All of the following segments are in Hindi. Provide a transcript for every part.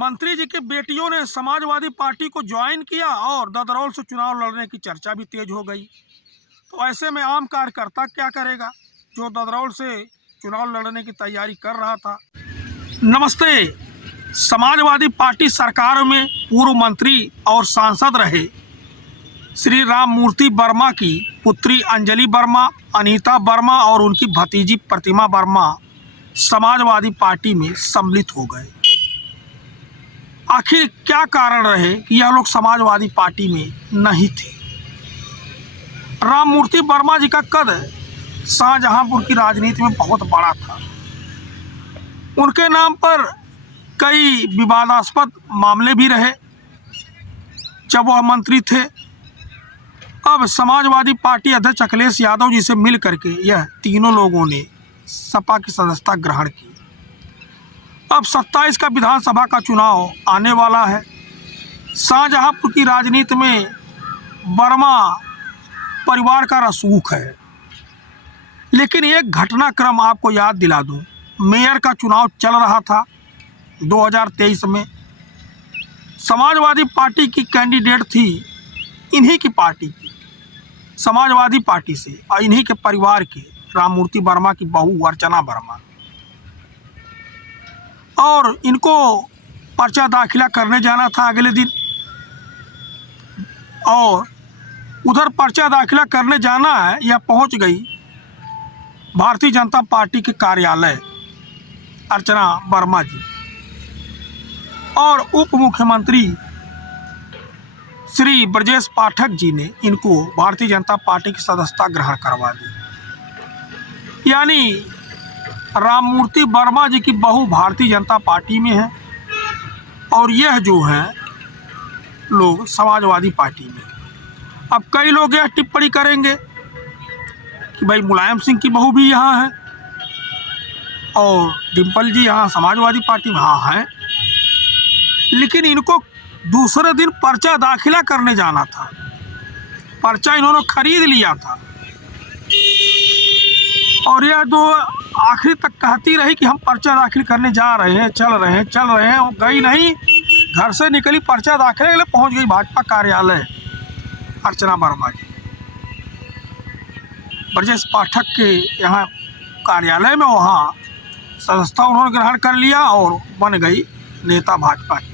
मंत्री जी की बेटियों ने समाजवादी पार्टी को ज्वाइन किया और ददरौल से चुनाव लड़ने की चर्चा भी तेज हो गई। तो ऐसे में आम कार्यकर्ता क्या करेगा जो ददरौल से चुनाव लड़ने की तैयारी कर रहा था। नमस्ते। समाजवादी पार्टी सरकार में पूर्व मंत्री और सांसद रहे श्री राममूर्ति वर्मा की पुत्री अंजलि वर्मा, अनीता वर्मा और उनकी भतीजी प्रतिमा वर्मा समाजवादी पार्टी में सम्मिलित हो गए। आखिर क्या कारण रहे कि यह लोग समाजवादी पार्टी में नहीं थे। राममूर्ति वर्मा जी का कद शाहजहांपुर की राजनीति में बहुत बड़ा था। उनके नाम पर कई विवादास्पद मामले भी रहे जब वह मंत्री थे। अब समाजवादी पार्टी अध्यक्ष अखिलेश यादव जी से मिल करके यह तीनों लोगों ने सपा की सदस्यता ग्रहण की। अब 27 का विधानसभा का चुनाव आने वाला है। शाहजहांपुर की राजनीति में वर्मा परिवार का रसूख है। लेकिन एक घटनाक्रम आपको याद दिला दूं, मेयर का चुनाव चल रहा था 2023 में। समाजवादी पार्टी की कैंडिडेट थी इन्हीं की पार्टी की, समाजवादी पार्टी से, और इन्हीं के परिवार के राममूर्ति वर्मा की बहू अर्चना वर्मा। और इनको पर्चा दाखिला करने जाना था अगले दिन, और उधर पर्चा दाखिला करने जाना है, यह पहुंच गई भारतीय जनता पार्टी के कार्यालय अर्चना वर्मा जी, और उप मुख्यमंत्री श्री ब्रजेश पाठक जी ने इनको भारतीय जनता पार्टी की सदस्यता ग्रहण करवा दी। यानी राममूर्ति वर्मा जी की बहू भारतीय जनता पार्टी में है और यह जो है लोग समाजवादी पार्टी में। अब कई लोग यह टिप्पणी करेंगे कि भाई मुलायम सिंह की बहू भी यहाँ है और डिम्पल जी यहाँ समाजवादी पार्टी में हाँ हैं, लेकिन इनको दूसरे दिन पर्चा दाखिला करने जाना था। पर्चा इन्होंने खरीद लिया था और यह जो आखिरी तक कहती रही कि हम पर्चा दाखिल करने जा रहे हैं, चल रहे हैं, वो गई नहीं। घर से निकली, पर्चा दाखिल के लिए पहुँच गई भाजपा कार्यालय अर्चना वर्मा जी। ब्रजेश पाठक के यहाँ कार्यालय में वहाँ सदस्यता उन्होंने ग्रहण कर लिया और बन गई नेता भाजपा की।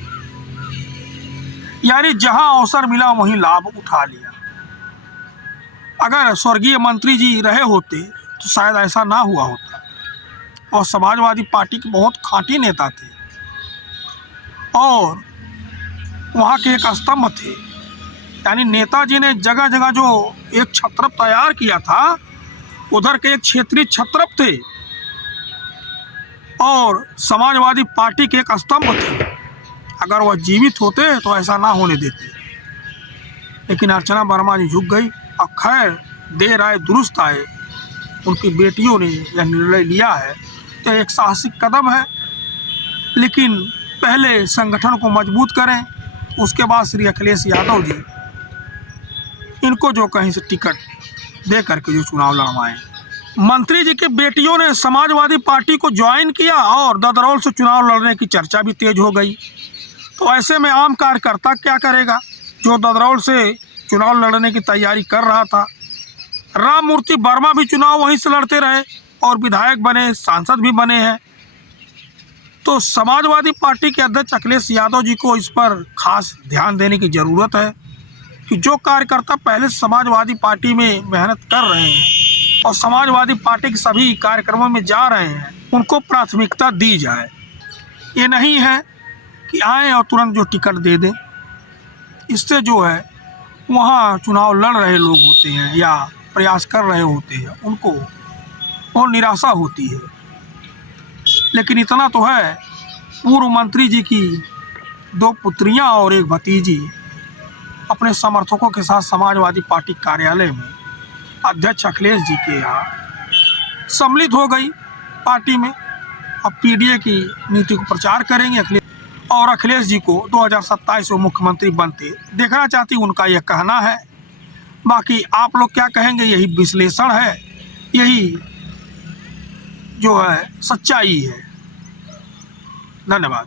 यानी जहां अवसर मिला वहीं लाभ उठा लिया। अगर स्वर्गीय मंत्री जी रहे होते तो शायद ऐसा ना हुआ होता। और समाजवादी पार्टी के बहुत खांटी नेता थे और वहाँ के एक स्तंभ थे। यानी नेताजी ने जगह जगह जो एक छत्रप तैयार किया था, उधर के एक क्षेत्रीय छत्रप थे और समाजवादी पार्टी के एक स्तंभ थे। अगर वह जीवित होते तो ऐसा ना होने देते, लेकिन अर्चना वर्मा जी झुक गई। और खैर देर आए दुरुस्त आए, उनकी बेटियों ने यह निर्णय लिया है तो एक साहसिक कदम है। लेकिन पहले संगठन को मजबूत करें, उसके बाद श्री अखिलेश यादव जी इनको जो कहीं से टिकट दे करके जो चुनाव लड़वाएं। मंत्री जी की बेटियों ने समाजवादी पार्टी को ज्वाइन किया और ददरौल से चुनाव लड़ने की चर्चा भी तेज हो गई। तो ऐसे में आम कार्यकर्ता क्या करेगा जो ददरौल से चुनाव लड़ने की तैयारी कर रहा था। राममूर्ति वर्मा भी चुनाव वहीं से लड़ते रहे और विधायक बने, सांसद भी बने हैं। तो समाजवादी पार्टी के अध्यक्ष अखिलेश यादव जी को इस पर खास ध्यान देने की ज़रूरत है कि जो कार्यकर्ता पहले समाजवादी पार्टी में मेहनत कर रहे हैं और समाजवादी पार्टी के सभी कार्यक्रमों में जा रहे हैं, उनको प्राथमिकता दी जाए। ये नहीं है कि आए और तुरंत जो टिकट दे दें। इससे जो है वहाँ चुनाव लड़ रहे लोग होते हैं या प्रयास कर रहे होते हैं, उनको बहुत निराशा होती है। लेकिन इतना तो है, पूर्व मंत्री जी की 2 पुत्रियाँ और एक भतीजी अपने समर्थकों के साथ समाजवादी पार्टी कार्यालय में अध्यक्ष अखिलेश जी के यहाँ सम्मिलित हो गई पार्टी में। अब पीडीए की नीति को प्रचार करेंगे और अखिलेश जी को 2027 में मुख्यमंत्री बनते देखना चाहती, उनका यह कहना है। बाकी आप लोग क्या कहेंगे, यही विश्लेषण है, यही जो है सच्चाई है। धन्यवाद।